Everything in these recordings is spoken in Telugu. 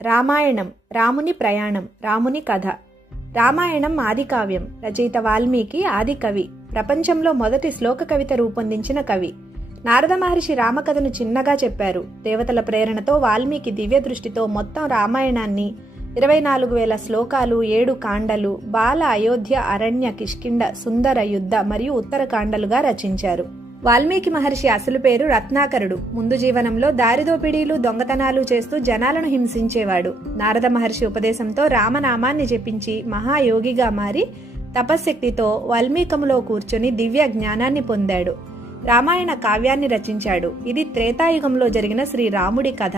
రామాయణం రాముని ప్రయాణం, రాముని కథ. రామాయణం ఆదికావ్యం. రచయిత వాల్మీకి, ఆది కవి. ప్రపంచంలో మొదటి శ్లోక కవిత రూపొందించిన కవి. నారద మహర్షి రామకథను చిన్నగా చెప్పారు. దేవతల ప్రేరణతో వాల్మీకి దివ్య దృష్టితో మొత్తం రామాయణాన్ని 24,000 శ్లోకాలు, 7 కాండలు, బాల, అయోధ్య, అరణ్య, కిష్కిండ, సుందర, యుద్ధ మరియు ఉత్తరకాండలుగా రచించారు. వాల్మీకి మహర్షి అసలు పేరు రత్నాకరుడు. ముందు జీవనంలో దారిదోపిడీలు, దొంగతనాలు చేస్తూ జనాలను హింసించేవాడు. నారద మహర్షి ఉపదేశంతో రామనామాన్ని జపించి మహాయోగిగా మారి తపశ్శక్తితో వాల్మీకములో కూర్చొని దివ్య జ్ఞానాన్ని పొందాడు. రామాయణ కావ్యాన్ని రచించాడు. ఇది త్రేతాయుగంలో జరిగిన శ్రీరాముడి కథ.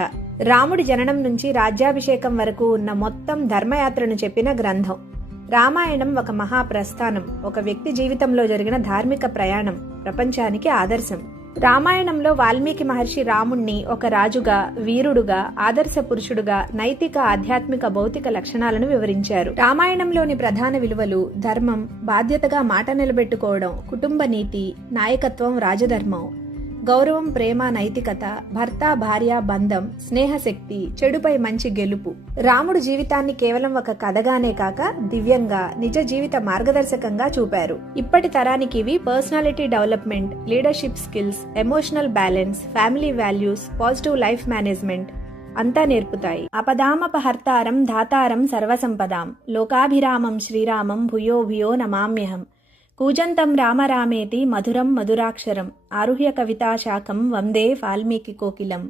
రాముడి జననం నుంచి రాజ్యాభిషేకం వరకు ఉన్న మొత్తం ధర్మయాత్రను చెప్పిన గ్రంథం. రామాయణం ఒక మహాప్రస్థానం, ఒక వ్యక్తి జీవితంలో జరిగిన ధార్మిక ప్రయాణం, ప్రపంచానికి ఆదర్శం. రామాయణంలో వాల్మీకి మహర్షి రాముణ్ణి ఒక రాజుగా, వీరుడుగా, ఆదర్శ పురుషుడుగా, నైతిక, ఆధ్యాత్మిక, భౌతిక లక్షణాలను వివరించారు. రామాయణంలోని ప్రధాన విలువలు ధర్మం, బాధ్యతగా మాట నిలబెట్టుకోవడం, కుటుంబ నీతి, నాయకత్వం, రాజధర్మం, గౌరవం, ప్రేమ, నైతికత, భర్త భార్య బంధం, స్నేహశక్తి, చెడుపై మంచి గెలుపు. రాముడు జీవితాన్ని కేవలం ఒక కథగానే కాక దివ్యంగా, నిజ జీవిత మార్గదర్శకంగా చూపారు. ఇప్పటి తరానికి ఇవి personality development, leadership skills, emotional balance, family values, positive life management అంతా నేర్పుతాయి. అపదామపహర్తారం ధాతారం సర్వసంపదాం లోకాభిరామం శ్రీరామం భూయో భూయో నమామ్యహం కూజంతం రామరామేతి మధురం మధురాక్షరం ఆరుహ్య కవితా శాఖం వందే వాల్మీకి కోకిలం.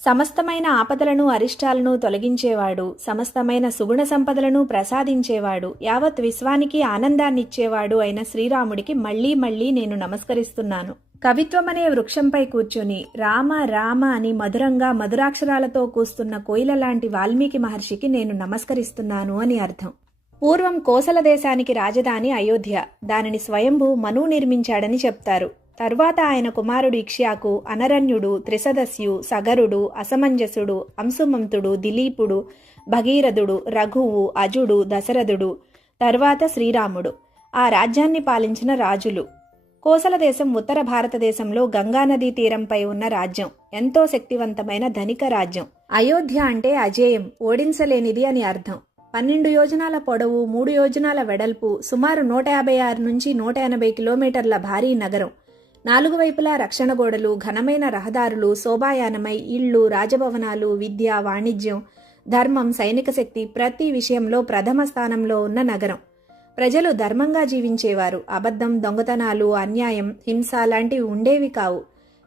సమస్తమైన ఆపదలను, అరిష్టాలను తొలగించేవాడు, సమస్తమైన సుగుణ సంపదలను ప్రసాదించేవాడు, యావత్ విశ్వానికి ఆనందాన్నిచ్చేవాడు అయిన శ్రీరాముడికి మళ్లీ మళ్లీ నేను నమస్కరిస్తున్నాను. కవిత్వమనే వృక్షంపై కూర్చొని రామ రామ అని మధురంగా మధురాక్షరాలతో కూస్తున్న కోయిల లాంటి వాల్మీకి మహర్షికి నేను నమస్కరిస్తున్నాను అని అర్థం. పూర్వం కోసల దేశానికి రాజధాని అయోధ్య. దానిని స్వయంభూ మను నిర్మించాడని చెప్తారు. తరువాత ఆయన కుమారుడు ఇక్ష్వాకు, అనరణ్యుడు, త్రిసదస్యు, సగరుడు, అసమంజసుడు, అంశుమంతుడు, దిలీపుడు, భగీరథుడు, రఘువు, అజుడు, దశరథుడు, తరువాత శ్రీరాముడు ఆ రాజ్యాన్ని పాలించిన రాజులు. కోసల దేశం ఉత్తర భారతదేశంలో గంగానదీ తీరంపై ఉన్న రాజ్యం. ఎంతో శక్తివంతమైన ధనిక రాజ్యం. అయోధ్య అంటే అజేయం, ఓడించలేనిది అని అర్థం. 12 యోజనాల పొడవు, 3 యోజనాల వెడల్పు, సుమారు 156 నుంచి 180 కిలోమీటర్ల భారీ నగరం. 4 వైపులా రక్షణ గోడలు, ఘనమైన రహదారులు, శోభాయానమై ఇళ్లు, రాజభవనాలు, విద్య, వాణిజ్యం, ధర్మం, సైనిక శక్తి ప్రతి విషయంలో ప్రథమ స్థానంలో ఉన్న నగరం. ప్రజలు ధర్మంగా జీవించేవారు. అబద్ధం, దొంగతనాలు, అన్యాయం, హింస లాంటివి ఉండేవి కావు.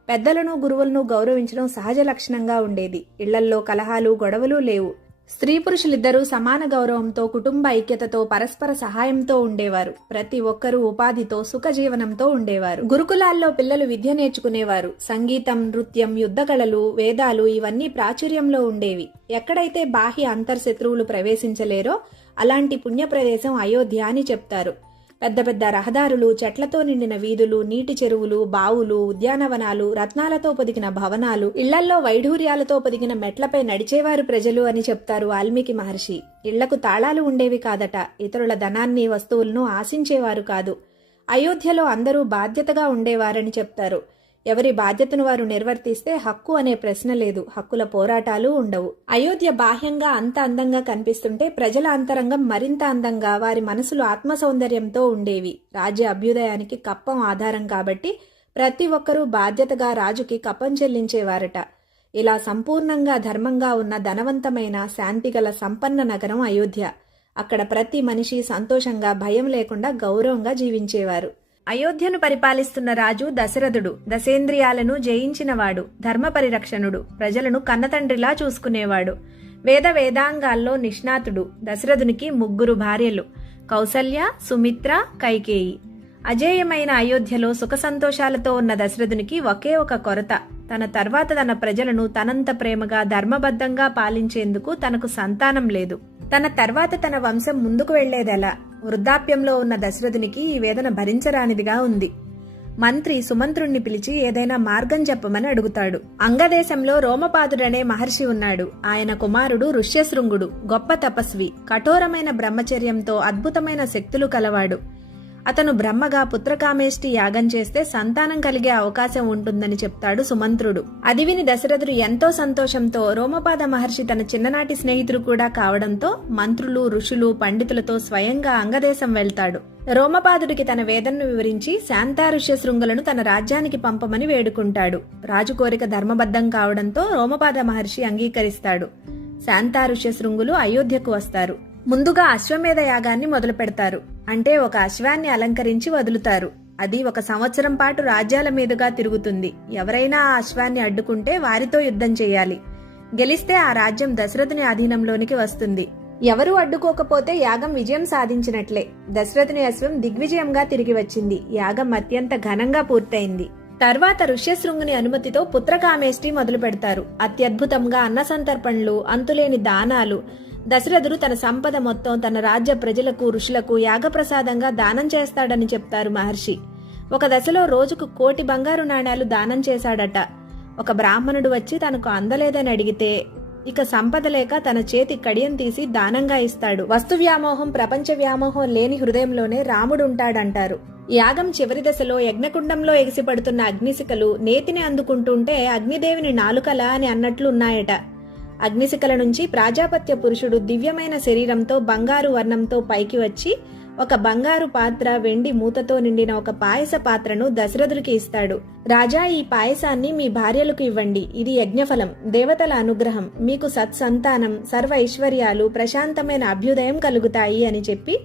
పెద్దలను, గురువులను గౌరవించడం సహజ లక్షణంగా ఉండేది. ఇళ్లల్లో కలహాలు, గొడవలు లేవు. స్త్రీ పురుషులిద్దరూ సమాన గౌరవంతో, కుటుంబ ఐక్యతతో, పరస్పర సహాయంతో ఉండేవారు. ప్రతి ఒక్కరూ ఉపాధితో, సుఖజీవనంతో ఉండేవారు. గురుకులాల్లో పిల్లలు విద్య నేర్చుకునేవారు. సంగీతం, నృత్యం, యుద్ధకళలు, వేదాలు ఇవన్నీ ప్రాచుర్యంలో ఉండేవి. ఎక్కడైతే బాహ్య అంతర్శత్రువులు ప్రవేశించలేరో అలాంటి పుణ్య ప్రదేశం అయోధ్య అని చెప్తారు. పెద్ద పెద్ద రహదారులు, చెట్లతో నిండిన వీధులు, నీటి చెరువులు, బావులు, ఉద్యానవనాలు, రత్నాలతో పొదిగిన భవనాలు, ఇళ్లల్లో వైఢూర్యాలతో పొదిగిన మెట్లపై నడిచేవారు ప్రజలు అని చెప్తారు వాల్మీకి మహర్షి. ఇళ్లకు తాళాలు ఉండేవి కాదట. ఇతరుల ధనాన్ని, వస్తువులను ఆశించేవారు కాదు. అయోధ్యలో అందరూ బాధ్యతగా ఉండేవారని చెప్తారు. ఎవరి బాధ్యతను వారు నిర్వర్తిస్తే హక్కు అనే ప్రశ్న లేదు. హక్కుల పోరాటాలు ఉండవు. అయోధ్య బాహ్యంగా అంత అందంగా కనిపిస్తుంటే ప్రజల అంతరంగం మరింత అందంగా, వారి మనసులు ఆత్మ సౌందర్యంతో ఉండేవి. రాజ్య అభ్యుదయానికి కప్పం ఆధారం కాబట్టి ప్రతి ఒక్కరూ బాధ్యతగా రాజుకి కప్పం చెల్లించేవారట. ఇలా సంపూర్ణంగా ధర్మంగా ఉన్న ధనవంతమైన, శాంతిగల, సంపన్న నగరం అయోధ్య. అక్కడ ప్రతి మనిషి సంతోషంగా, భయం లేకుండా గౌరవంగా జీవించేవారు. అయోధ్యను పరిపాలిస్తున్న రాజు దశరథుడు. దశేంద్రియాలను జయించినవాడు, ధర్మ పరిరక్షణుడు, ప్రజలను కన్నతండ్రిలా చూసుకునేవాడు, వేదాంగాల్లో నిష్ణాతుడు. దశరథునికి 3 భార్యలు, కౌసల్య, సుమిత్ర, కైకేయి. అజేయమైన అయోధ్యలో సుఖ సంతోషాలతో ఉన్న దశరథునికి ఒకే ఒక కొరత. తన తర్వాత తన ప్రజలను తనంత ప్రేమగా, ధర్మబద్ధంగా పాలించేందుకు తనకు సంతానం లేదు. తన తర్వాత తన వంశం ముందుకు వెళ్లేదెలా? వృద్ధాప్యంలో ఉన్న దశరథునికి ఈ వేదన భరించరానిదిగా ఉంది. మంత్రి సుమంత్రుణ్ణి పిలిచి ఏదైనా మార్గం చెప్పమని అడుగుతాడు. అంగదేశంలో రోమపాదుడనే మహర్షి ఉన్నాడు. ఆయన కుమారుడు ఋష్యశృంగుడు. గొప్ప తపస్వి, కఠోరమైన బ్రహ్మచర్యంతో అద్భుతమైన శక్తులు కలవాడు. అతను బ్రహ్మగా పుత్రకామేష్టి యాగం చేస్తే సంతానం కలిగే అవకాశం ఉంటుందని చెప్తాడు సుమంత్రుడు. అది విని దశరథుడు ఎంతో సంతోషంతో రోమపాద మహర్షి తన చిన్ననాటి స్నేహితుడు కూడా కావడంతో మంత్రులు, ఋషులు, పండితులతో స్వయంగా అంగదేశం వెళ్తాడు. రోమపాదుడికి తన వేదనను వివరించి శాంతాఋష్యశృంగులను తన రాజ్యానికి పంపమని వేడుకుంటాడు. రాజు కోరిక ధర్మబద్ధం కావడంతో రోమపాద మహర్షి అంగీకరిస్తాడు. శాంతాఋష్యశృంగులు అయోధ్యకు వస్తారు. ముందుగా అశ్వమేధ యాగాన్ని మొదలు పెడతారు. అంటే ఒక అశ్వాన్ని అలంకరించి వదులుతారు. అది 1 సంవత్సరం పాటు రాజ్యాల మీదుగా తిరుగుతుంది. ఎవరైనా ఆ అశ్వాన్ని అడ్డుకుంటే వారితో యుద్ధం చేయాలి. గెలిస్తే ఆ రాజ్యం దశరథుని అధీనంలోనికి వస్తుంది. ఎవరూ అడ్డుకోకపోతే యాగం విజయం సాధించినట్లే. దశరథుని అశ్వం దిగ్విజయంగా తిరిగి వచ్చింది. యాగం అత్యంత ఘనంగా పూర్తయింది. తర్వాత ఋష్యశృంగుని అనుమతితో పుత్రకామేష్టి మొదలు పెడతారు. అత్యద్భుతంగా అన్న సంతర్పణలు, అంతులేని దానాలు. దశరథుడు తన సంపద మొత్తం తన రాజ్య ప్రజలకు, ఋషులకు యాగప్రసాదంగా దానం చేస్తాడని చెప్తారు మహర్షి. ఒక దశలో రోజుకు 1,000,000 బంగారు నాణేలు దానం చేశాడట. ఒక బ్రాహ్మణుడు వచ్చి తనకు అందలేదని అడిగితే ఇక సంపద లేక తన చేతి కడియం తీసి దానంగా ఇస్తాడు. వస్తు వ్యామోహం, ప్రపంచ వ్యామోహం లేని హృదయంలోనే రాముడుంటాడంటారు. యాగం చివరి దశలో యజ్ఞకుండంలో ఎగిసిపడుతున్న అగ్నిశిఖలు నేతిని అందుకుంటుంటే అగ్నిదేవిని నాలుకలా అని అన్నట్లు ఉన్నాయట. అగ్నిశిఖల నుంచి ప్రాజాపత్య పురుషుడు దివ్యమైన శరీరంతో బంగారు వర్ణంతో పైకి వచ్చి ఒక బంగారు పాత్ర, వెండి మూతతో నిండిన ఒక పాయస పాత్రను దశరథుడికి ఇస్తాడు. రాజా, ఈ పాయసాన్ని మీ భార్యలకు ఇవ్వండి. ఇది యజ్ఞఫలం, దేవతల అనుగ్రహం. మీకు సత్సంతానం, సర్వ ఐశ్వర్యాలు, ప్రశాంతమైన అభ్యుదయం కలుగుతాయి అని చెప్పి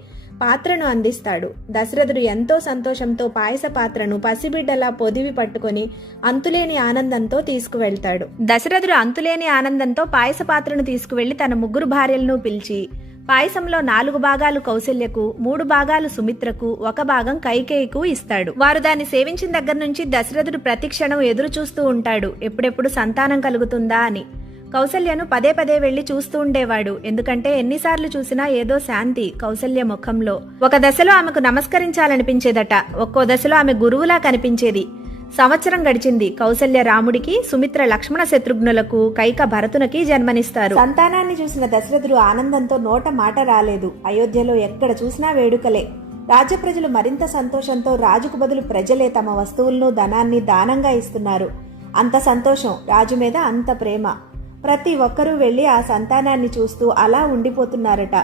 పాత్రను అందిస్తాడు. దశరథుడు ఎంతో సంతోషంతో పాయస పాత్రను పసిబిడ్డలా పొదివి పట్టుకుని అంతులేని ఆనందంతో తీసుకువెళ్తాడు. దశరథుడు అంతులేని ఆనందంతో పాయస పాత్రను తీసుకువెళ్లి తన 3 భార్యలను పిలిచి పాయసంలో 4 భాగాలు కౌసల్యకు, 3 భాగాలు సుమిత్రకు, 1 భాగం కైకేయికు ఇస్తాడు. వారు దాన్ని సేవించిన దగ్గర నుంచి దశరథుడు ప్రతిక్షణం ఎదురు చూస్తూ ఉంటాడు, ఎప్పుడెప్పుడు సంతానం కలుగుతుందా అని. కౌసల్యను పదే పదే వెళ్లి చూస్తూ ఉండేవాడు. ఎందుకంటే ఎన్నిసార్లు చూసినా ఏదో శాంతి కౌసల్య ముఖంలో. ఒక దశలో ఆమెకు నమస్కరించాలనిపించేదట. ఒక్కో దశలో ఆమె గురువులా కనిపించేది. సంవత్సరం గడిచింది. కౌసల్య రాముడికి, సుమిత్ర లక్ష్మణ శత్రుఘ్నులకు, కైక భరతునికి జన్మనిస్తారు. సంతానాన్ని చూసిన దశరథుడు ఆనందంతో నోట మాట రాలేదు. అయోధ్యలో ఎక్కడ చూసినా వేడుకలే. రాజ్య ప్రజలు మరింత సంతోషంతో రాజుకు బదులు ప్రజలే తమ వస్తువులను, ధనాన్ని దానంగా ఇస్తున్నారు. అంత సంతోషం, రాజు మీద అంత ప్రేమ. ప్రతి ఒక్కరూ వెళ్లి ఆ సంతానాన్ని చూస్తూ అలా ఉండిపోతున్నారట.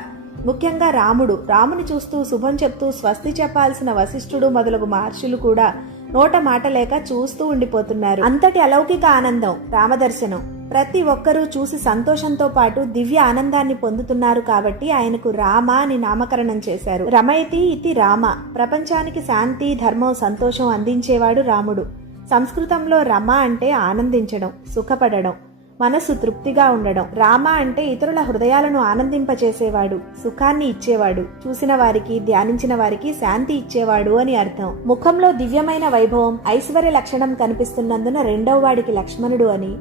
ముఖ్యంగా రాముని చూస్తూ శుభం చెప్తూ స్వస్తి చెప్పాల్సిన వశిష్ఠుడు మొదలగు మహర్షులు కూడా నోట మాట లేక చూస్తూ ఉండిపోతున్నారు. అంతటి అలౌకిక ఆనందం రామదర్శనం. ప్రతి ఒక్కరూ చూసి సంతోషంతో పాటు దివ్య ఆనందాన్ని పొందుతున్నారు కాబట్టి ఆయనకు రామ అని నామకరణం చేశారు. రమయతి ఇతి రామ. ప్రపంచానికి శాంతి, ధర్మం, సంతోషం అందించేవాడు రాముడు. సంస్కృతంలో రమ అంటే ఆనందించడం, సుఖపడడం, మనస్సు తృప్తిగా ఉండడం. రామ అంటే ఇతరుల హృదయాలను ఆనందింపచేసేవాడు, సుఖాన్ని ఇచ్చేవాడు, చూసిన వారికి, ధ్యానించిన వారికి శాంతి ఇచ్చేవాడు అని అర్థం. ముఖంలో దివ్యమైన వైభవం, ఐశ్వర్య లక్షణం కనిపిస్తున్నందున 2వ వాడికి లక్ష్మణుడు అని,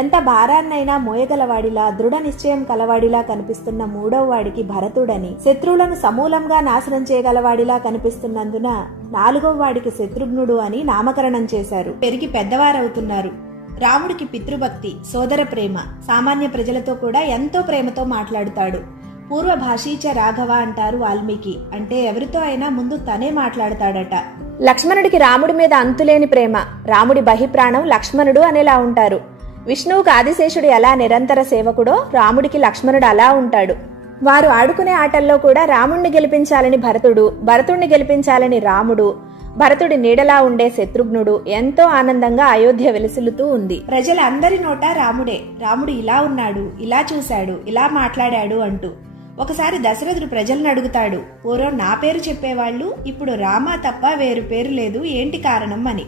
ఎంత భారాన్నైనా మోయగలవాడిలా, దృఢ నిశ్చయం కలవాడిలా కనిపిస్తున్న 3వ వాడికి భరతుడని, శత్రువులను సమూలంగా నాశనం చేయగలవాడిలా కనిపిస్తున్నందున 4వ వాడికి శత్రుఘ్నుడు అని నామకరణం చేశారు. పెరిగి పెద్దవారవుతున్నారు. రాముడికి పితృభక్తి, సోదర ప్రేమ, సామాన్య ప్రజలతో కూడా ఎంతో ప్రేమతో మాట్లాడుతాడు. పూర్వ భాషీచ రాఘవ అంటారు వాల్మీకి. అంటే ఎవరితో అయినా ముందు తనే మాట్లాడతాడట. లక్ష్మణుడికి రాముడి మీద అంతులేని ప్రేమ. రాముడి బహిప్రాణం లక్ష్మణుడు అనేలా ఉంటారు. విష్ణువుకు ఆదిశేషుడు ఎలా నిరంతర సేవకుడో రాముడికి లక్ష్మణుడు అలా ఉంటాడు. వారు ఆడుకునే ఆటల్లో కూడా రాముణ్ణి గెలిపించాలని భరతుడు, భరతుణ్ణి గెలిపించాలని రాముడు, భరతుడి నీడలా ఉండే శత్రుఘ్నుడు ఎంతో ఆనందంగా అయోధ్య వెలిసిల్లుతూ ఉంది. ప్రజలందరి నోట రాముడే. రాముడు ఇలా ఉన్నాడు, ఇలా చూశాడు, ఇలా మాట్లాడాడు అంటూ. ఒకసారి దశరథుడు ప్రజలను అడుగుతాడు, పూర్వం నా పేరు చెప్పేవాళ్ళు ఇప్పుడు రామ తప్ప వేరు పేరు లేదు, ఏంటి కారణం అని.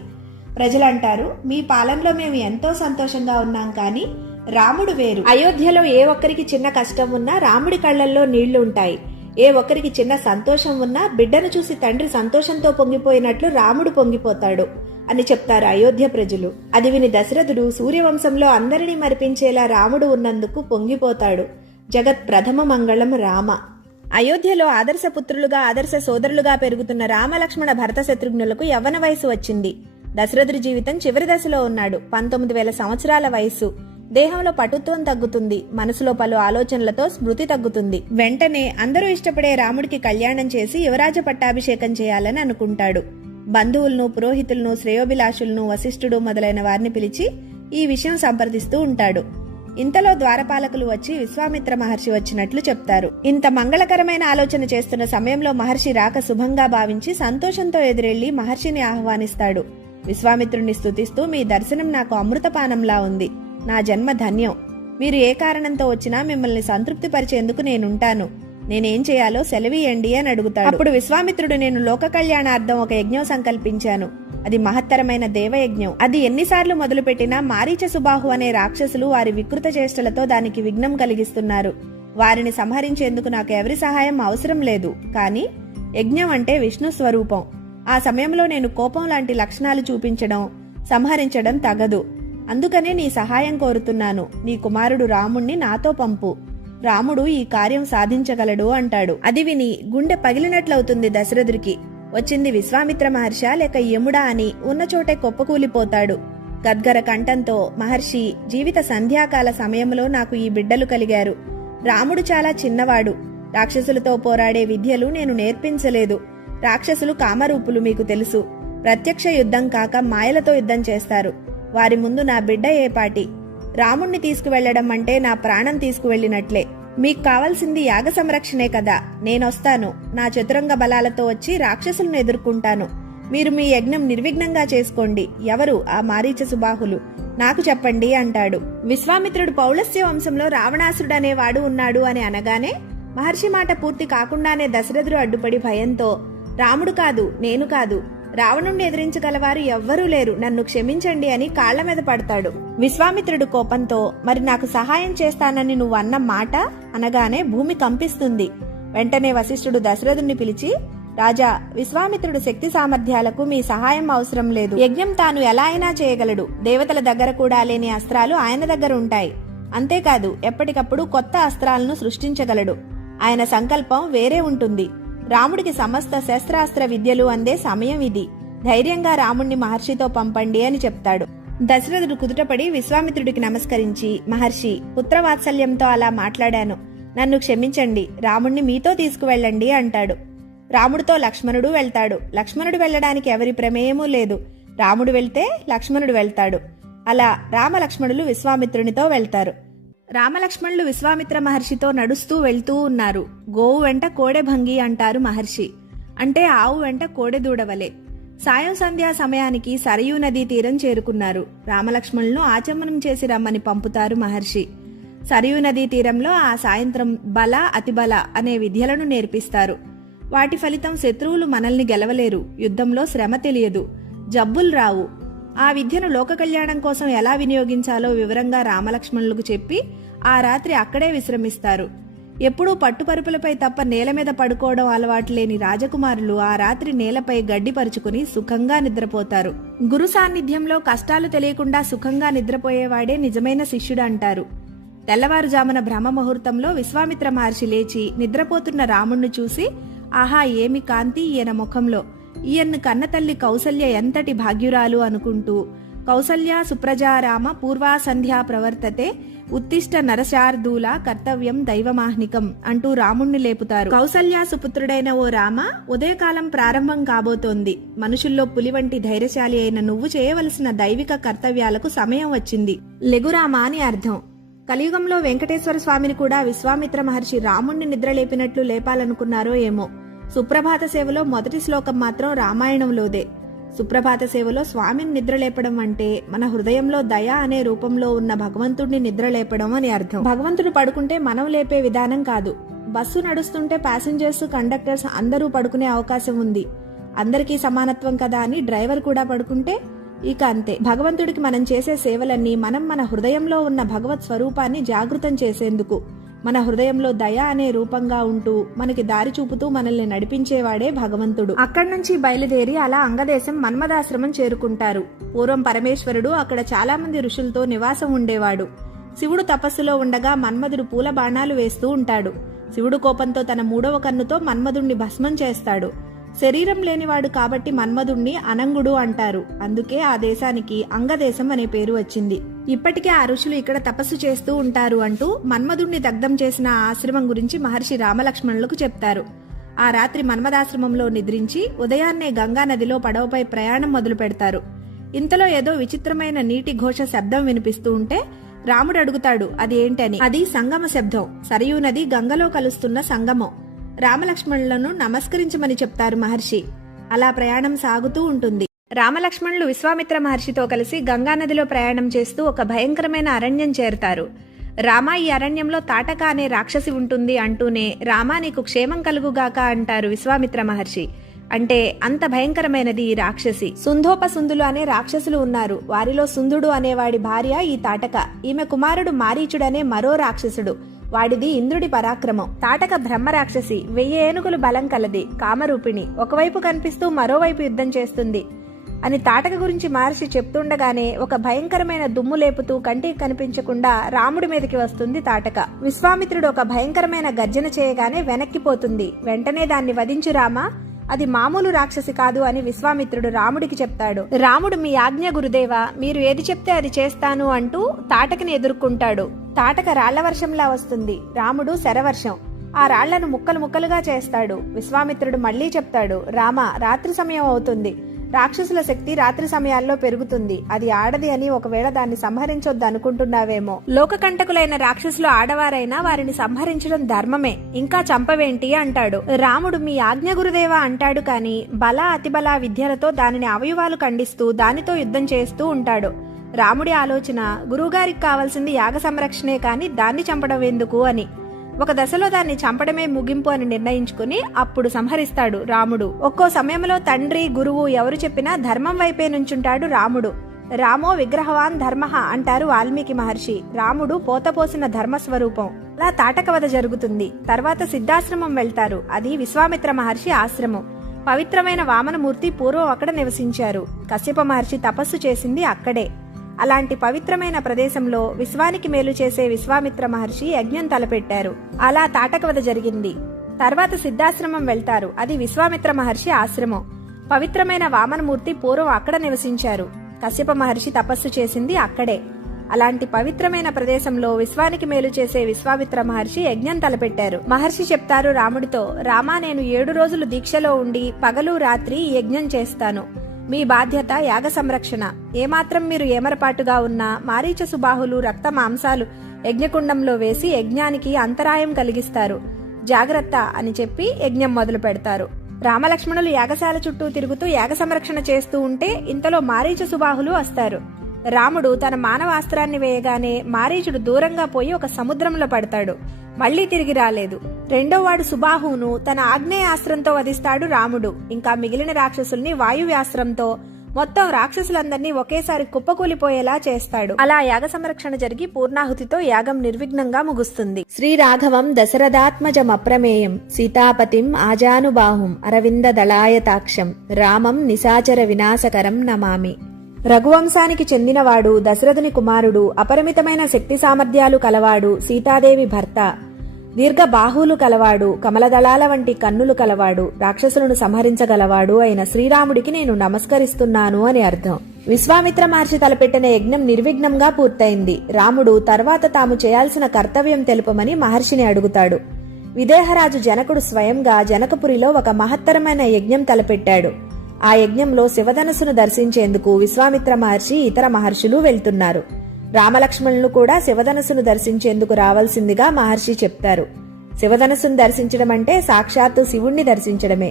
ప్రజలంటారు, మీ పాలనలో మేము ఎంతో సంతోషంగా ఉన్నాం కానీ రాముడు వేరు. అయోధ్యలో ఏ ఒక్కరికి చిన్న కష్టం ఉన్నా రాముడి కళ్లల్లో నీళ్లు ఉంటాయి. ఏ ఒక్కరికి చిన్న సంతోషం ఉన్నా బిడ్డను చూసి తండ్రి సంతోషంతో పొంగిపోయినట్లు రాముడు పొంగిపోతాడు అని చెప్తారు అయోధ్య ప్రజలు. అది విని దశరథుడు సూర్యవంశంలో అందరినీ మరిపించేలా రాముడు ఉన్నందుకు పొంగిపోతాడు. జగత్ ప్రథమ మంగళం రామ. అయోధ్యలో ఆదర్శ పుత్రులుగా, ఆదర్శ సోదరులుగా పెరుగుతున్న రామలక్ష్మణ భరత శత్రుఘ్నులకు యవ్వన వయసు వచ్చింది. దశరథుడి జీవితం చివరి దశలో ఉన్నాడు. 19,000 సంవత్సరాల వయస్సు. దేహంలో పటుత్వం తగ్గుతుంది, మనసులో పలు ఆలోచనలతో స్మృతి తగ్గుతుంది. వెంటనే అందరూ ఇష్టపడే రాముడికి కళ్యాణం చేసి యువరాజ పట్టాభిషేకం చేయాలని అనుకుంటాడు. బంధువులను, పురోహితులను, శ్రేయోభిలాషులను, వశిష్ఠుడు మొదలైన వారిని పిలిచి ఈ విషయం సంప్రదిస్తూ ఉంటాడు. ఇంతలో ద్వారపాలకులు వచ్చి విశ్వామిత్ర మహర్షి వచ్చినట్లు చెప్తారు. ఇంత మంగళకరమైన ఆలోచన చేస్తున్న సమయంలో మహర్షి రాక శుభంగా భావించి సంతోషంతో ఎదురెళ్లి మహర్షిని ఆహ్వానిస్తాడు. విశ్వామిత్రుణ్ణి స్తుతిస్తూ, మీ దర్శనం నాకు అమృతపానంలా ఉంది, నా జన్మ ధన్యం. మీరు ఏ కారణంతో వచ్చినా మిమ్మల్ని సంతృప్తి పరిచేందుకు నేనుంటాను. నేనేం చేయాలో సెలవీయండి అని అడుగుతాడు. అప్పుడు విశ్వామిత్రుడు, నేను లోక కళ్యాణార్థం ఒక యజ్ఞం సంకల్పించాను. అది మహత్తరమైన దేవయజ్ఞం. అది ఎన్నిసార్లు మొదలుపెట్టినా మారీచ సుబాహు అనే రాక్షసులు వారి వికృత చేష్టలతో దానికి విఘ్నం కలిగిస్తున్నారు. వారిని సంహరించేందుకు నాకు ఎవరి సహాయం అవసరం లేదు. కానీ యజ్ఞం అంటే విష్ణు స్వరూపం. ఆ సమయంలో నేను కోపం లాంటి లక్షణాలు చూపించడం, సంహరించడం తగదు. అందుకనే నీ సహాయం కోరుతున్నాను. నీ కుమారుడు రాముణ్ణి నాతో పంపు. రాముడు ఈ కార్యం సాధించగలడు అంటాడు. అది విని గుండె పగిలినట్లవుతుంది దశరథుడికి. వచ్చింది విశ్వామిత్ర మహర్షా లేక యముడా అని ఉన్న చోటే కొప్పకూలిపోతాడు. గద్గర కంఠంతో, మహర్షి, జీవిత సంధ్యాకాల సమయంలో నాకు ఈ బిడ్డలు కలిగారు. రాముడు చాలా చిన్నవాడు. రాక్షసులతో పోరాడే విద్యలు నేను నేర్పించలేదు. రాక్షసులు కామరూపులు మీకు తెలుసు. ప్రత్యక్ష యుద్ధం కాక మాయలతో యుద్ధం చేస్తారు. వారి ముందు నా బిడ్డ ఏపాటి? రాముణ్ణి తీసుకువెళ్లడం అంటే నా ప్రాణం తీసుకువెళ్లినట్లే. మీకు కావాల్సింది యాగ సంరక్షణే కదా. నేనొస్తాను. నా చతురంగ బలాలతో వచ్చి రాక్షసులను ఎదుర్కొంటాను. మీరు మీ యజ్ఞం నిర్విఘ్నంగా చేసుకోండి. ఎవరు ఆ మారీచ సుబాహులు నాకు చెప్పండి అంటాడు. విశ్వామిత్రుడు పౌలస్య వంశంలో రావణాసురుడు అనేవాడు ఉన్నాడు అని అనగానే మహర్షి మాట పూర్తి కాకుండానే దశరథుడు అడ్డుపడి భయంతో, రాముడు కాదు, నేను కాదు, రావణుణ్ణి ఎదిరించగలవారు ఎవ్వరూ లేరు, నన్ను క్షమించండి అని కాళ్ల మీద పడతాడు. విశ్వామిత్రుడు కోపంతో, మరి నాకు సహాయం చేస్తానని నువ్వు అన్న మాట అనగానే భూమి కంపిస్తుంది. వెంటనే వశిష్ఠుడు దశరథుణ్ణి పిలిచి, రాజా, విశ్వామిత్రుడు శక్తి సామర్థ్యాలకు మీ సహాయం అవసరం లేదు. యజ్ఞం తాను ఎలా అయినా చేయగలడు. దేవతల దగ్గర కూడా లేని అస్త్రాలు ఆయన దగ్గర ఉంటాయి. అంతేకాదు ఎప్పటికప్పుడు కొత్త అస్త్రాలను సృష్టించగలడు. ఆయన సంకల్పం వేరే ఉంటుంది. రాముడికి సమస్త శస్త్రాస్త్ర విద్యలు అందే సమయం ఇది. ధైర్యంగా రాముణ్ణి మహర్షితో పంపండి అని చెప్తాడు. దశరథుడు కుదుటపడి విశ్వామిత్రుడికి నమస్కరించి, మహర్షి, పుత్రవాత్సల్యంతో అలా మాట్లాడాను, నన్ను క్షమించండి, రాముణ్ణి మీతో తీసుకువెళ్ళండి అంటాడు. రాముడితో లక్ష్మణుడు వెళ్తాడు. లక్ష్మణుడు వెళ్లడానికి ఎవరి ప్రమేయమూ లేదు. రాముడు వెళ్తే లక్ష్మణుడు వెళ్తాడు. అలా రామలక్ష్మణులు విశ్వామిత్రునితో వెళ్తారు. రామలక్ష్మణులు విశ్వామిత్ర మహర్షితో నడుస్తూ వెళ్తూ ఉన్నారు. గోవు వెంట కోడె భంగి అంటారు మహర్షి. అంటే ఆవు వెంట కోడె దూడవలే. సాయం సంధ్యా సమయానికి సరయూ నదీ తీరం చేరుకున్నారు. రామలక్ష్మణులను ఆచమనం చేసి రమ్మని పంపుతారు మహర్షి. సరయూ నదీ తీరంలో ఆ సాయంత్రం బల, అతిబల అనే విద్యలను నేర్పిస్తారు. వాటి ఫలితం శత్రువులు మనల్ని గెలవలేరు. యుద్ధంలో శ్రమ తెలియదు, జబ్బులు రావు. ఆ విద్యను లోక కళ్యాణం కోసం ఎలా వినియోగించాలో వివరంగా రామలక్ష్మణులకు చెప్పి ఆ రాత్రి అక్కడే విశ్రమిస్తారు. ఎప్పుడూ పట్టుపరుపులపై తప్ప నేల మీద పడుకోవడం అలవాటు లేని రాజకుమారులు ఆ రాత్రి నేలపై గడ్డి పరుచుకుని సుఖంగా నిద్రపోతారు. గురు సాన్నిధ్యంలో కష్టాలు తెలియకుండా సుఖంగా నిద్రపోయేవాడే నిజమైన శిష్యుడు అంటారు. తెల్లవారుజామున బ్రహ్మ ముహూర్తంలో విశ్వామిత్ర మహర్షి లేచి నిద్రపోతున్న రాముణ్ణి చూసి, ఆహా, ఏమి కాంతి ఈయన ముఖంలో, ఈయన్ను కన్నతల్లి కౌసల్య ఎంతటి భాగ్యురాలు అనుకుంటూ, కౌసల్య సుప్రజారామ పూర్వా సంధ్యా ప్రవర్తతే ఉత్తిష్ట నరశార్దూల కర్తవ్యం దైవమాహ్నికం అంటూ రాముణ్ణి లేపుతారు. కౌసల్య సుపుత్రుడైన ఓ రామ, ఉదయకాలం ప్రారంభం కాబోతోంది. మనుషుల్లో పులి వంటి ధైర్యశాలి అయిన నువ్వు చేయవలసిన దైవిక కర్తవ్యాలకు సమయం వచ్చింది. లెగురామా అని అర్థం. కలియుగంలో వెంకటేశ్వర స్వామిని కూడా విశ్వామిత్ర మహర్షి రాముణ్ణి నిద్రలేపినట్లు లేపాలనుకున్నారో ఏమో. సుప్రభాత సేవలో మొదటి శ్లోకం మాత్రం రామాయణంలోదే. సుప్రభాత సేవలో స్వామిని నిద్రలేపడం అంటే మన హృదయంలో దయ అనే రూపంలో ఉన్న భగవంతుడిని నిద్రలేపడం అని అర్థం. భగవంతుడు పడుకుంటే మనం లేపే విధానం కాదు. బస్సు నడుస్తుంటే ప్యాసింజర్స్, కండక్టర్స్ అందరూ పడుకునే అవకాశం ఉంది. అందరికీ సమానత్వం కదా అని డ్రైవర్ కూడా పడుకుంటే ఇక అంతే. భగవంతుడికి మనం చేసే సేవలన్నీ మనం మన హృదయంలో ఉన్న భగవత్ స్వరూపాన్ని జాగృతం చేసేందుకు. మన హృదయంలో దయ అనే రూపంగా ఉంటూ మనకి దారి చూపుతూ మనల్ని నడిపించేవాడే భగవంతుడు. అక్కడి నుంచి బయలుదేరి అలా అంగదేశం మన్మదాశ్రమం చేరుకుంటారు. పూర్వం పరమేశ్వరుడు అక్కడ చాలా మంది ఋషులతో నివాసం ఉండేవాడు. శివుడు తపస్సులో ఉండగా మన్మధుడు పూల బాణాలు వేస్తూ ఉంటాడు. శివుడు కోపంతో తన 3వ కన్నుతో మన్మధుణ్ణి భస్మం చేస్తాడు. శరీరం లేనివాడు కాబట్టి మన్మధుణ్ణి అనంగుడు అంటారు. అందుకే ఆ దేశానికి అంగదేశం అనే పేరు వచ్చింది. ఇప్పటికే ఆ ఋషులు ఇక్కడ తపస్సు చేస్తూ ఉంటారు అంటూ మన్మధుణ్ణి దగ్ధం చేసిన ఆ ఆశ్రమం గురించి మహర్షి రామలక్ష్మణులకు చెప్తారు. ఆ రాత్రి మన్మదాశ్రమంలో నిద్రించి ఉదయాన్నే గంగా నదిలో పడవపై ప్రయాణం మొదలు పెడతారు. ఇంతలో ఏదో విచిత్రమైన నీటి ఘోష శబ్దం వినిపిస్తూ ఉంటే రాముడు అడుగుతాడు అది ఏంటని. అది సంగమ శబ్దం. సరయూ నది గంగలో కలుస్తున్న సంగమం. రామలక్ష్మణులను నమస్కరించమని చెప్తారు మహర్షి. అలా ప్రయాణం సాగుతూ ఉంటుంది. రామలక్ష్మణులు విశ్వామిత్ర మహర్షితో కలిసి గంగానదిలో ప్రయాణం చేస్తూ ఒక భయంకరమైన అరణ్యం చేరుతారు. రామ, ఈ అరణ్యంలో తాటక అనే రాక్షసి ఉంటుంది అంటూనే రామా నీకు క్షేమం కలుగుగాక అంటారు విశ్వామిత్ర మహర్షి. అంటే అంత భయంకరమైనది ఈ రాక్షసి. సుంధోపసుందులు అనే రాక్షసులు ఉన్నారు. వారిలో సుందుడు అనేవాడి భార్య ఈ తాటక. ఈమె కుమారుడు మారీచుడనే మరో రాక్షసుడు. వాడిది ఇంద్రుడి పరాక్రమం. తాటక బ్రహ్మ రాక్షసి. 1000 ఏనుగులు బలం కలది. కామరూపిణి. ఒకవైపు కనిపిస్తూ మరోవైపు యుద్ధం చేస్తుంది అని తాటక గురించి మహర్షి చెప్తుండగానే ఒక భయంకరమైన దుమ్ము లేపుతూ కంటికి కనిపించకుండా రాముడి మీదకి వస్తుంది తాటక. విశ్వామిత్రుడు ఒక భయంకరమైన గర్జన చేయగానే వెనక్కిపోతుంది. వెంటనే దాన్ని వధించు రామా, అది మామూలు రాక్షసి కాదు అని విశ్వామిత్రుడు రాముడికి చెప్తాడు. రాముడు మీ ఆజ్ఞ గురుదేవా, మీరు ఏది చెప్తే అది చేస్తాను అంటూ తాటకని ఎదుర్కొంటాడు. తాటక రాళ్ల వర్షంలా వస్తుంది. రాముడు శరవర్షం. ఆ రాళ్లను ముక్కలు ముక్కలుగా చేస్తాడు. విశ్వామిత్రుడు మళ్లీ చెప్తాడు, రామ రాత్రి సమయం అవుతుంది. రాక్షసుల శక్తి రాత్రి సమయాల్లో పెరుగుతుంది. అది ఆడది అని ఒకవేళ దాన్ని సంహరించొద్దు అనుకుంటున్నావేమో. లోకకంటకులైన రాక్షసులు ఆడవారైనా వారిని సంహరించడం ధర్మమే, ఇంకా చంపవేంటి అంటాడు. రాముడు మీ ఆజ్ఞ గురుదేవా అంటాడు కాని బల అతిబల విద్యలతో దానిని అవయవాలు ఖండిస్తూ దానితో యుద్ధం చేస్తూ ఉంటాడు. రాముడి ఆలోచన గురువుగారికి కావాల్సింది యాగ సంరక్షణే కాని దాన్ని చంపడం ఎందుకు అని. ఒక దశలో దాన్ని చంపడమే ముగింపు అని నిర్ణయించుకుని అప్పుడు సంహరిస్తాడు రాముడు. ఒక్కో సమయంలో తండ్రి గురువు ఎవరు చెప్పినా ధర్మం వైపే నుంచుంటాడు రాముడు. రామో విగ్రహవాన్ ధర్మః అంటారు వాల్మీకి మహర్షి. రాముడు పోతపోసిన ధర్మస్వరూపం. అలా తాటకవధ జరుగుతుంది. తర్వాత సిద్ధాశ్రమం వెళ్తారు. అది విశ్వామిత్ర మహర్షి ఆశ్రమం. పవిత్రమైన వామనమూర్తి పూర్వం అక్కడ నివసించారు. కశ్యప మహర్షి తపస్సు చేసింది అక్కడే. అలాంటి పవిత్రమైన ప్రదేశంలో విశ్వానికి మేలు చేసే విశ్వామిత్ర మహర్షి యజ్ఞం తలపెట్టారు. అలా తాటకవధ జరిగింది. తర్వాత సిద్ధాశ్రమం వెళ్తారు. అది విశ్వామిత్ర మహర్షి ఆశ్రమం. పవిత్రమైన వామనమూర్తి పూర్వం అక్కడ నివసించారు. కశ్యప మహర్షి తపస్సు చేసింది అక్కడే. అలాంటి పవిత్రమైన ప్రదేశంలో విశ్వానికి మేలు చేసే విశ్వామిత్ర మహర్షి యజ్ఞం తలపెట్టారు. మహర్షి చెప్తారు రాముడితో, రామా నేను 7 రోజులు దీక్షలో ఉండి పగలు రాత్రి యజ్ఞం చేస్తాను. మీ బాధ్యత యాగ సంరక్షణ. ఏమాత్రం మీరు ఏమరపాటుగా ఉన్నా మారీచ సుబాహులు రక్త మాంసాలు యజ్ఞకుండంలో వేసి యజ్ఞానికి అంతరాయం కలిగిస్తారు. జాగ్రత్త అని చెప్పి యజ్ఞం మొదలు పెడతారు. రామలక్ష్మణులు యాగశాల చుట్టూ తిరుగుతూ యాగ సంరక్షణ చేస్తూ ఉంటే ఇంతలో మారీచ సుబాహులు వస్తారు. రాముడు తన మానవాస్త్రాన్ని వేయగానే మారీచుడు దూరంగా పోయి ఒక సముద్రంలో పడతాడు. మళ్లీ తిరిగి రాలేదు. రెండోవాడు సుబాహును తన ఆగ్నేయాస్త్రంతో వధిస్తాడు రాముడు. ఇంకా మిగిలిన రాక్షసుల్ని వాయువ్యాస్త్రంతో, మొత్తం రాక్షసులందరినీ ఒకేసారి కుప్పకూలిపోయేలా చేస్తాడు. అలా యాగ సంరక్షణ జరిగి పూర్ణాహుతితో యాగం నిర్విఘ్నంగా ముగుస్తుంది. శ్రీరాఘవం దశరథాత్మజమప్రమేయం సీతాపతిం ఆజానుబాహుం అరవింద దళాయతాక్షం రామం నిశాచర వినాశకరం నమామి. రఘువంశానికి చెందినవాడు, దశరథుని కుమారుడు, అపరిమితమైన శక్తి సామర్థ్యాలు కలవాడు, సీతాదేవి భర్త, దీర్ఘ బాహువులు కలవాడు, కమలదళాల వంటి కన్నులు కలవాడు, రాక్షసులను సంహరించగలవాడు అయిన శ్రీరాముడికి నేను నమస్కరిస్తున్నాను అని అర్థం. విశ్వామిత్ర మహర్షి తలపెట్టిన యజ్ఞం నిర్విఘ్నంగా పూర్తయింది. రాముడు తర్వాత తాము చేయాల్సిన కర్తవ్యం తెలుపమని మహర్షిని అడుగుతాడు. విదేహరాజు జనకుడు స్వయంగా జనకపురిలో ఒక మహత్తరమైన యజ్ఞం తలపెట్టాడు. ఆ యజ్ఞంలో శివధనస్సును దర్శించేందుకు విశ్వామిత్ర మహర్షి ఇతర మహర్షులు వెళ్తున్నారు. రామలక్ష్మణులు కూడా శివధనస్సును దర్శించేందుకు రావాల్సిందిగా మహర్షి చెప్తారు. శివధనస్సును దర్శించడం అంటే సాక్షాత్తు శివుణ్ణి దర్శించడమే.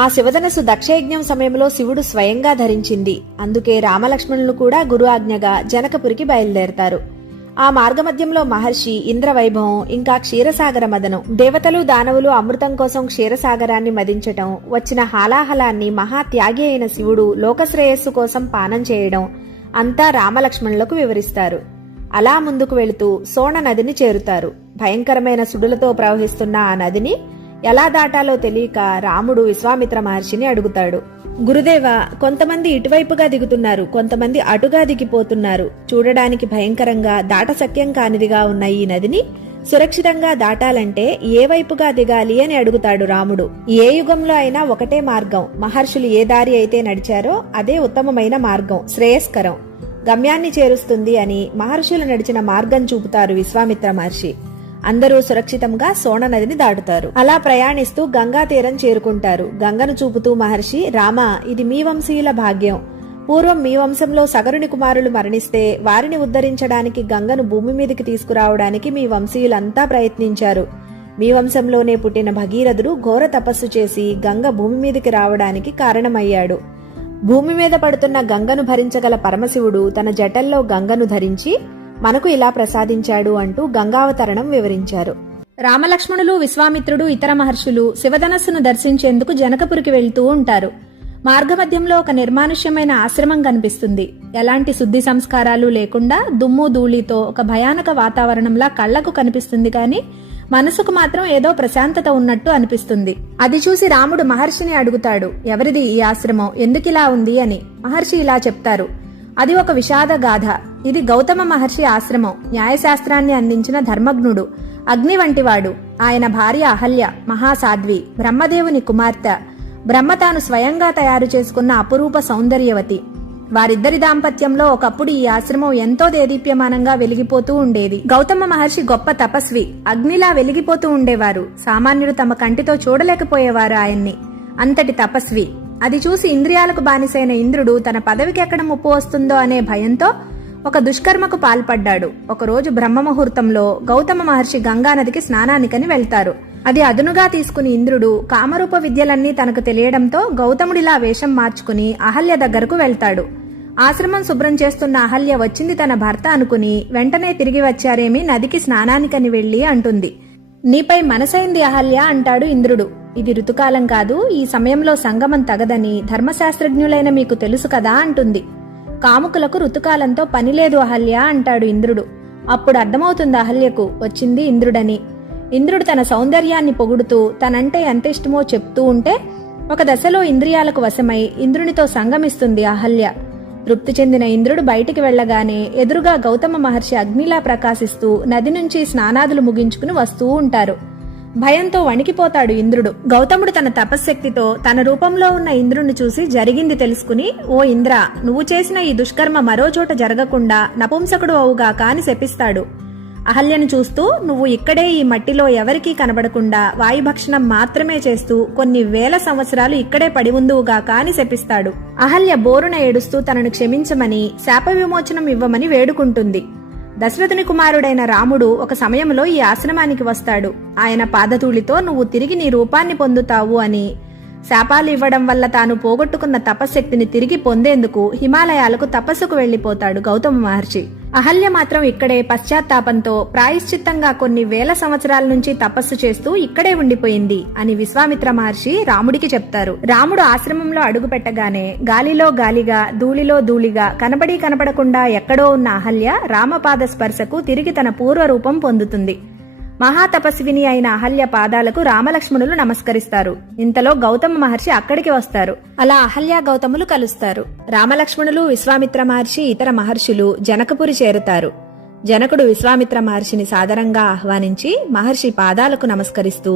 ఆ శివధనస్సు దక్షయజ్ఞం సమయంలో శివుడు స్వయంగా ధరించింది. అందుకే రామలక్ష్మణులు కూడా గురు ఆజ్ఞగా జనకపురికి బయలుదేరతారు. ఆ మార్గమధ్యంలో మహర్షి ఇంద్రవైభవం, ఇంకా క్షీరసాగర మదనం, దేవతలు దానవులు అమృతం కోసం క్షీరసాగరాన్ని మదించటం, వచ్చిన హాలాహలాన్ని మహాత్యాగి అయిన శివుడు లోకశ్రేయస్సు కోసం పానం చేయడం అంతా రామలక్ష్మణులకు వివరిస్తారు. అలా ముందుకు వెళుతూ సోణ నదిని చేరుతారు. భయంకరమైన సుడులతో ప్రవహిస్తున్న ఆ నదిని ఎలా దాటాలో తెలియక రాముడు విశ్వామిత్ర మహర్షిని అడుగుతాడు. గురుదేవ, కొంతమంది ఇటువైపుగా దిగుతున్నారు, కొంతమంది అటుగా దిగిపోతున్నారు. చూడడానికి భయంకరంగా దాటసక్యం కానిదిగా ఉన్న ఈ నదిని సురక్షితంగా దాటాలంటే ఏ వైపుగా దిగాలి అని అడుగుతాడు రాముడు. ఏ యుగంలో అయినా ఒకటే మార్గం. మహర్షులు ఏ దారి అయితే నడిచారో అదే ఉత్తమమైన మార్గం, శ్రేయస్కరం. గమ్యాన్ని చేరుస్తుంది అని మహర్షులు నడిచిన మార్గం చూపుతారు విశ్వామిత్ర మహర్షి. అందరూ సురక్షితంగా సోణ నదిని దాటుతారు. అలా ప్రయాణిస్తూ గంగా తీరం చేరుకుంటారు. గంగను చూపుతూ మహర్షి, రామ, ఇది మీ వంశీయుల భాగ్యం. పూర్వం మీ వంశంలో సగరుని కుమారులు మరణిస్తే వారిని ఉద్ధరించడానికి గంగను భూమి మీదకి తీసుకురావడానికి మీ వంశీయులంతా ప్రయత్నించారు. మీ వంశంలోనే పుట్టిన భగీరథుడు ఘోర తపస్సు చేసి గంగ భూమి మీదకి రావడానికి కారణమయ్యాడు. భూమి మీద పడుతున్న గంగను భరించగల పరమశివుడు తన జటల్లో గంగను ధరించి మనకు ఇలా ప్రసాదించాడు అంటూ గంగావతరణం వివరించారు. రామలక్ష్మణులు, విశ్వామిత్రుడు, ఇతర మహర్షులు శివధనస్సును దర్శించేందుకు జనకపురికి వెళ్తూ ఉంటారు. మార్గమధ్యంలో ఒక నిర్మానుష్యమైన ఆశ్రమం కనిపిస్తుంది. ఎలాంటి శుద్ధి సంస్కారాలు లేకుండా దుమ్ము ధూళితో ఒక భయానక వాతావరణంలా కళ్లకు కనిపిస్తుంది, కానీ మనసుకు మాత్రం ఏదో ప్రశాంతత ఉన్నట్టు అనిపిస్తుంది. అది చూసి రాముడు మహర్షిని అడుగుతాడు, ఎవరిది ఈ ఆశ్రమం, ఎందుకిలా ఉంది అని. మహర్షి ఇలా చెప్తారు, అది ఒక విషాద గాథ. ఇది గౌతమ మహర్షి ఆశ్రమం. న్యాయశాస్త్రాన్ని అందించిన ధర్మజ్ఞుడు, అగ్ని వంటివాడు. ఆయన భార్య అహల్య మహాసాధ్వి, బ్రహ్మదేవుని కుమార్తె. బ్రహ్మ తాను స్వయంగా తయారు చేసుకున్న అపురూప సౌందర్యవతి. వారిద్దరి దాంపత్యంలో ఒకప్పుడు ఈ ఆశ్రమం ఎంతో దేదీప్యమానంగా వెలిగిపోతూ ఉండేది. గౌతమ మహర్షి గొప్ప తపస్వి, అగ్నిలా వెలిగిపోతూ ఉండేవారు. సామాన్యుడు తమ కంటితో చూడలేకపోయేవారు ఆయన్ని. అంతటి తపస్వి. అది చూసి ఇంద్రియాలకు బానిసైన ఇంద్రుడు తన పదవికి ఎక్కడ ముప్పు వస్తుందో అనే భయంతో ఒక దుష్కర్మకు పాల్పడ్డాడు. ఒకరోజు బ్రహ్మ ముహూర్తంలో గౌతమ మహర్షి గంగానదికి స్నానానికని వెళ్తారు. అది అదునుగా తీసుకుని ఇంద్రుడు కామరూప విద్యలన్నీ తనకు తెలియడంతో గౌతముడిలా వేషం మార్చుకుని అహల్య దగ్గరకు వెళ్తాడు. ఆశ్రమం శుభ్రం చేస్తున్న అహల్య వచ్చింది తన భర్త అనుకుని వెంటనే తిరిగి వచ్చారేమి, నదికి స్నానానికని వెళ్లి అంటుంది. నీపై మనసైంది అహల్య అంటాడు ఇంద్రుడు. ఇది ఋతుకాలం కాదు, ఈ సమయంలో సంగమం తగదని ధర్మశాస్త్రజ్ఞులైన మీకు తెలుసు కదా అంటుంది. కాముకులకు ఋతుకాలంతో పనిలేదు అహల్య అంటాడు ఇంద్రుడు. అప్పుడు అర్థమవుతుంది అహల్యకు వచ్చింది ఇంద్రుడని. ఇంద్రుడు తన సౌందర్యాన్ని పొగుడుతూ తనంటే ఎంత ఇష్టమో చెప్తూ ఉంటే ఒక దశలో ఇంద్రియాలకు వశమై ఇంద్రునితో సంగమిస్తుంది అహల్య. తృప్తి చెందిన ఇంద్రుడు బయటికి వెళ్లగానే ఎదురుగా గౌతమ మహర్షి అగ్నిలా ప్రకాశిస్తూ నది నుంచి స్నానాదులు ముగించుకుని వస్తూ ఉంటారు. భయంతో వణికిపోతాడు ఇంద్రుడు. గౌతముడు తన తపశ్శక్తితో తన రూపంలో ఉన్న ఇంద్రుణ్ణి చూసి జరిగింది తెలుసుకుని, ఓ ఇంద్ర, నువ్వు చేసిన ఈ దుష్కర్మ మరో చోట జరగకుండా నపుంసకుడు అవుగాక అని శపిస్తాడు. అహల్యను చూస్తూ, నువ్వు ఇక్కడే ఈ మట్టిలో ఎవరికీ కనబడకుండా వాయుభక్షణం మాత్రమే చేస్తూ కొన్ని వేల సంవత్సరాలు ఇక్కడే పడి ఉందువుగాక అని శపిస్తాడు. అహల్య బోరున ఏడుస్తూ తనను క్షమించమని, శాప విమోచనం ఇవ్వమని వేడుకుంటుంది. దశరథుని కుమారుడైన రాముడు ఒక సమయంలో ఈ ఆశ్రమానికి వస్తాడు. ఆయన పాదధూళితో నువ్వు తిరిగి నీ రూపాన్ని పొందుతావు అని శాపాలు ఇవ్వడం వల్ల తాను పోగొట్టుకున్న తపశ్శక్తిని తిరిగి పొందేందుకు హిమాలయాలకు తపస్సుకు వెళ్లిపోతాడు గౌతమ మహర్షి. అహల్య మాత్రం ఇక్కడే పశ్చాత్తాపంతో ప్రాయశ్చిత్తంగా కొన్ని వేల సంవత్సరాల నుంచి తపస్సు చేస్తూ ఇక్కడే ఉండిపోయింది అని విశ్వామిత్ర మహర్షి రాముడికి చెప్తారు. రాముడు ఆశ్రమంలో అడుగుపెట్టగానే గాలిలో గాలిగా, ధూళిలో ధూళిగా, కనపడకుండా ఎక్కడో ఉన్న అహల్య రామపాద స్పర్శకు తిరిగి తన పూర్వరూపం పొందుతుంది. మహాతపస్విని అయిన అహల్య పాదాలకు రామలక్ష్మణులు నమస్కరిస్తారు. ఇంతలో గౌతమ మహర్షి అక్కడికి వస్తారు. అలా అహల్య గౌతములు కలుస్తారు. రామలక్ష్మణులు, విశ్వామిత్ర మహర్షి, ఇతర మహర్షులు జనకపురి చేరుతారు. జనకుడు విశ్వామిత్ర మహర్షిని సాదరంగా ఆహ్వానించి మహర్షి పాదాలకు నమస్కరిస్తూ,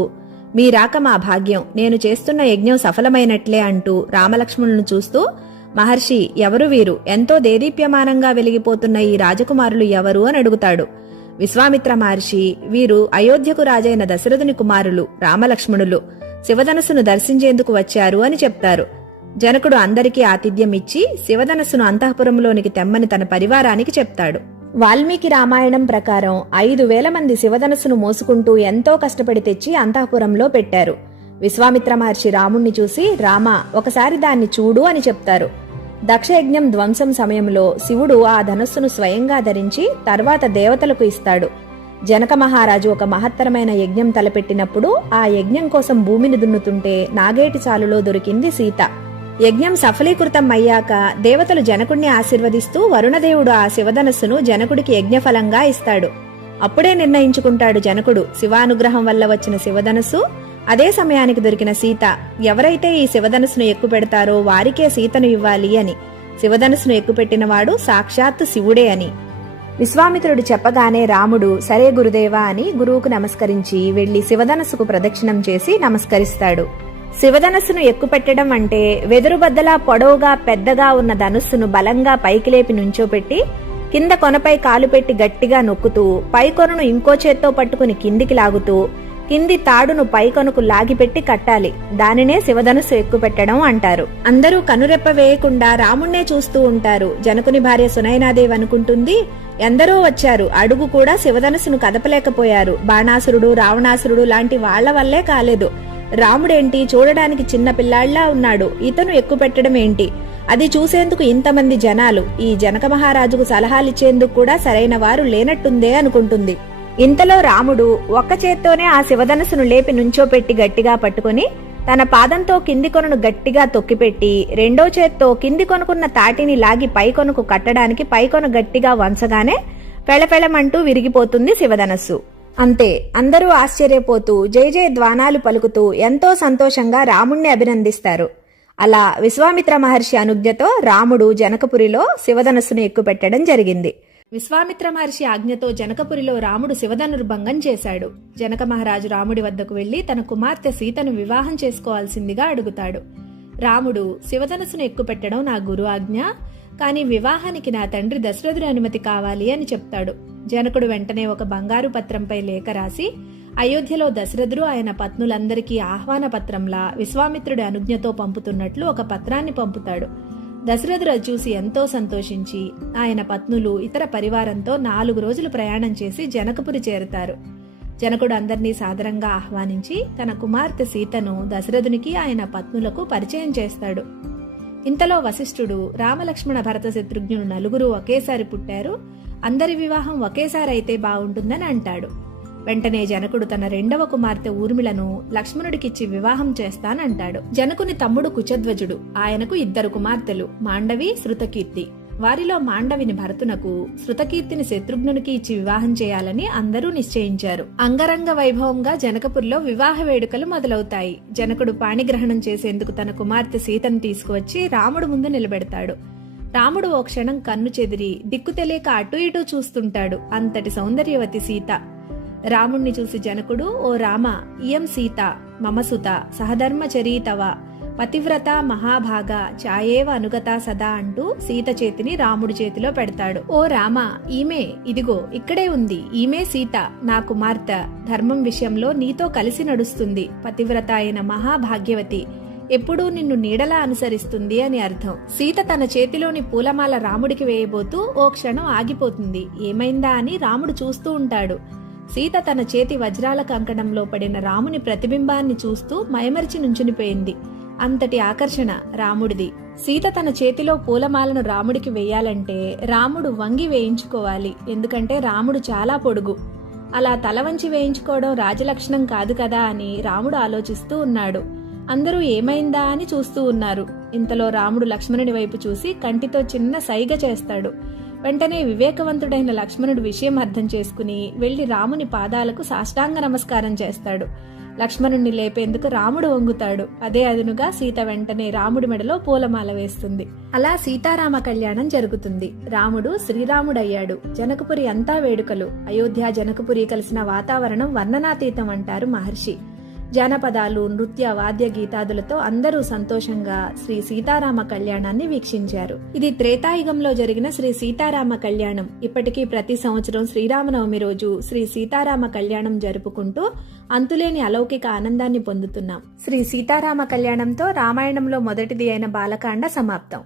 మీ రాక మా భాగ్యం, నేను చేస్తున్న యజ్ఞం సఫలమైనట్లే అంటూ రామలక్ష్మణులను చూస్తూ, మహర్షి, ఎవరు వీరు, ఎంతో దేదీప్యమానంగా వెలిగిపోతున్న ఈ రాజకుమారులు ఎవరు అని అడుగుతాడు. విశ్వామిత్ర మహర్షి, వీరు అయోధ్యకు రాజైన దశరథుని కుమారులు రామలక్ష్మణులు, శివధనస్సును దర్శించేందుకు వచ్చారు అని చెప్తారు. జనకుడు అందరికీ ఆతిథ్యం ఇచ్చి శివధనస్సును అంతఃపురంలోనికి తెమ్మని తన పరివారానికి చెప్తాడు. వాల్మీకి రామాయణం ప్రకారం 5,000 మంది శివధనస్సును మోసుకుంటూ ఎంతో కష్టపడి తెచ్చి అంతఃపురంలో పెట్టారు. విశ్వామిత్ర మహర్షి రాముణ్ణి చూసి, రామ, ఒకసారి దాన్ని చూడు అని చెప్తారు. దక్షయజ్ఞం ధ్వంసం సమయంలో శివుడు ఆ ధనస్సును స్వయంగా ధరించి తర్వాత దేవతలకు ఇస్తాడు. జనక మహారాజు ఒక మహత్తరమైన యజ్ఞం తలపెట్టినప్పుడు ఆ యజ్ఞం కోసం భూమిని దున్నుతుంటే నాగేటి చాలులో దొరికింది సీత. యజ్ఞం సఫలీకృతం అయ్యాక దేవతలు జనకుడిని ఆశీర్వదిస్తూ వరుణదేవుడు ఆ శివధనస్సును జనకుడికి యజ్ఞఫలంగా ఇస్తాడు. అప్పుడే నిర్ణయించుకుంటాడు జనకుడు, శివానుగ్రహం వల్ల వచ్చిన శివధనస్సు, అదే సమయానికి దొరికిన సీత, ఎవరైతే ఈ శివధనస్సును ఎక్కుపెడతారో వారికే సీతను ఇవ్వాలి అని. శివధనస్సును ఎక్కుపెట్టినవాడు సాక్షాత్తు శివుడే అని విశ్వామిత్రుడు చెప్పగానే రాముడు, సరే గురుదేవా అని గురువుకు నమస్కరించి వెళ్లి శివధనస్సుకు ప్రదక్షిణం చేసి నమస్కరిస్తాడు. శివధనస్సును ఎక్కుపెట్టడం అంటే వెదురుబద్దలా పొడవుగా పెద్దగా ఉన్న ధనుస్సును బలంగా పైకి లేపి నుంచోపెట్టి కింద కొనపై కాలు పెట్టి గట్టిగా నొక్కుతూ పై కొనను ఇంకో చేత్తో పట్టుకుని కిందికి లాగుతూ కింది తాడును పై కొనకు లాగిపెట్టి కట్టాలి. దానినే శివధనుస్సు ఎక్కుపెట్టడం అంటారు. అందరూ కనురెప్ప వేయకుండా రాముణ్ణే చూస్తూ ఉంటారు. జనకుని భార్య సునైనాదేవి అనుకుంటుంది, ఎందరో వచ్చారు, అడుగు కూడా శివధనుస్సును కదపలేకపోయారు. బాణాసురుడు, రావణాసురుడు లాంటి వాళ్ల వల్లే కాలేదు. రాముడేంటి చూడడానికి చిన్న పిల్లాళ్లా ఉన్నాడు, ఇతను ఎక్కుపెట్టడం ఏంటి? అది చూసేందుకు ఇంతమంది జనాలు, ఈ జనక మహారాజుకు సలహాలిచ్చేందుకు కూడా సరైన వారు లేనట్టుందే అనుకుంటుంది. ఇంతలో రాముడు ఒక్క చేత్తోనే ఆ శివధనుసును లేపి నుంచోపెట్టి గట్టిగా పట్టుకుని తన పాదంతో కింది కొనను గట్టిగా తొక్కిపెట్టి రెండో చేత్తో కింది కొనుకున్న తాటిని లాగి పై కొనకు కట్టడానికి పై కొన గట్టిగా వంచగానే పెళపెళమంటూ విరిగిపోతుంది శివధనస్సు. అంతే, అందరూ ఆశ్చర్యపోతూ జయ జయ ధ్వానాలు పలుకుతూ ఎంతో సంతోషంగా రాముణ్ణి అభినందిస్తారు. అలా విశ్వామిత్ర మహర్షి అనుజ్ఞతో రాముడు జనకపురిలో శివధనస్సును ఎక్కుపెట్టడం జరిగింది. విశ్వామిత్ర మహర్షి ఆజ్ఞతో జనకపురిలో రాముడు శివధనుర్భంగం చేశాడు. జనక మహారాజు రాముడి వద్దకు వెళ్లి తన కుమార్తె సీతను వివాహం చేసుకోవాల్సిందిగా అడుగుతాడు. రాముడు శివధనస్సును ఎక్కుపెట్టడం నా గురు ఆజ్ఞ, కానీ వివాహానికి నా తండ్రి దశరథుడి అనుమతి కావాలి అని చెప్తాడు. జనకుడు వెంటనే ఒక బంగారు పత్రంపై లేఖ రాసి అయోధ్యలో దశరథుడు ఆయన పత్నులందరికీ ఆహ్వాన పత్రంలా విశ్వామిత్రుడి అనుజ్ఞతో పంపుతున్నట్లు ఒక పత్రాన్ని పంపుతాడు. దశరథుడు అది చూసి ఎంతో సంతోషించి ఆయన పత్నులు ఇతర పరివారంతో 4 రోజులు ప్రయాణం చేసి జనకపురి చేరుతారు. జనకుడు అందర్నీ సాదరంగా ఆహ్వానించి తన కుమార్తె సీతను దశరథునికి ఆయన పత్నులకు పరిచయం చేస్తాడు. ఇంతలో వశిష్ఠుడు రామలక్ష్మణ భరత శత్రుఘ్నులు 4 ఒకేసారి పుట్టారు, అందరి వివాహం ఒకేసారి అయితే బాగుంటుందని అంటాడు. వెంటనే జనకుడు తన 2వ కుమార్తె ఊర్మిళను లక్ష్మణుడికిచ్చి వివాహం చేస్తానంటాడు. జనకుని తమ్ముడు కుచధ్వజుడు, ఆయనకు 2 కుమార్తెలు, మాండవి, శృతకీర్తి. వారిలో మాండవిని భరతునకు, శృతకీర్తిని శత్రుఘ్నునికి ఇచ్చి వివాహం చేయాలని అందరూ నిశ్చయించారు. అంగరంగ వైభవంగా జనకపురిలో వివాహ వేడుకలు మొదలవుతాయి. జనకుడు పాణిగ్రహణం చేసేందుకు తన కుమార్తె సీతను తీసుకువచ్చి రాముడు ముందు నిలబెడతాడు. రాముడు ఓ క్షణం కన్ను చెదిరి దిక్కు తెలియక అటు ఇటూ చూస్తుంటాడు. అంతటి సౌందర్యవతి సీత. రాముణ్ణి చూసి జనకుడు, ఓ రామ, ఇయం సీత మమసుత సహధర్మచరీతవ పతివ్రత మహాభాగ ఛాయేవ అనుగత సదా అంటూ సీత చేతిని రాముడి చేతిలో పెడతాడు. ఓ రామ, ఈమె ఇదిగో ఇక్కడే ఉంది, ఈమె సీత నా కుమార్తె, ధర్మం విషయంలో నీతో కలిసి నడుస్తుంది, పతివ్రత అయిన మహాభాగ్యవతి, ఎప్పుడూ నిన్ను నీడలా అనుసరిస్తుంది అని అర్థం. సీత తన చేతిలోని పూలమాల రాముడికి వేయబోతూ ఓ క్షణం ఆగిపోతుంది. ఏమైందా అని రాముడు చూస్తూ ఉంటాడు. సీత తన చేతి వజ్రాల కంకణంలో పడిన రాముని ప్రతిబింబాన్ని చూస్తూ మైమరిచి నుంచునిపోయింది. అంతటి ఆకర్షణ రాముడిది. సీత తన చేతిలో పూలమాలను రాముడికి వేయాలంటే రాముడు వంగి వేయించుకోవాలి, ఎందుకంటే రాముడు చాలా పొడుగు. అలా తల వంచి వేయించుకోవడం రాజలక్షణం కాదు కదా అని రాముడు ఆలోచిస్తూ ఉన్నాడు. అందరూ ఏమైందా అని చూస్తూ ఉన్నారు. ఇంతలో రాముడు లక్ష్మణుడి వైపు చూసి కంటితో చిన్న సైగ చేస్తాడు. వెంటనే వివేకవంతుడైన లక్ష్మణుడు విషయం అర్థం చేసుకుని వెళ్లి రాముని పాదాలకు సాష్టాంగ నమస్కారం చేస్తాడు. లక్ష్మణుణ్ణి లేపేందుకు రాముడు వంగుతాడు. అదే అదునుగా సీత వెంటనే రాముడి మెడలో పూలమాల వేస్తుంది. అలా సీతారామ కళ్యాణం జరుగుతుంది. రాముడు శ్రీరాముడయ్యాడు. జనకపురి అంతా వేడుకలు. అయోధ్య జనకపురి కలిసిన వాతావరణం వర్ణనాతీతం అంటారు మహర్షి. జానపదాలు, నృత్య, వాద్య గీతాదులతో అందరూ సంతోషంగా శ్రీ సీతారామ కళ్యాణాన్ని వీక్షించారు. ఇది త్రేతాయుగంలో జరిగిన శ్రీ సీతారామ కళ్యాణం. ఇప్పటికీ ప్రతి సంవత్సరం శ్రీరామనవమి రోజు శ్రీ సీతారామ కళ్యాణం జరుపుకుంటూ అంతులేని అలౌకిక ఆనందాన్ని పొందుతున్నాం. శ్రీ సీతారామ కళ్యాణంతో రామాయణంలో మొదటిది అయిన బాలకాండ సమాప్తం.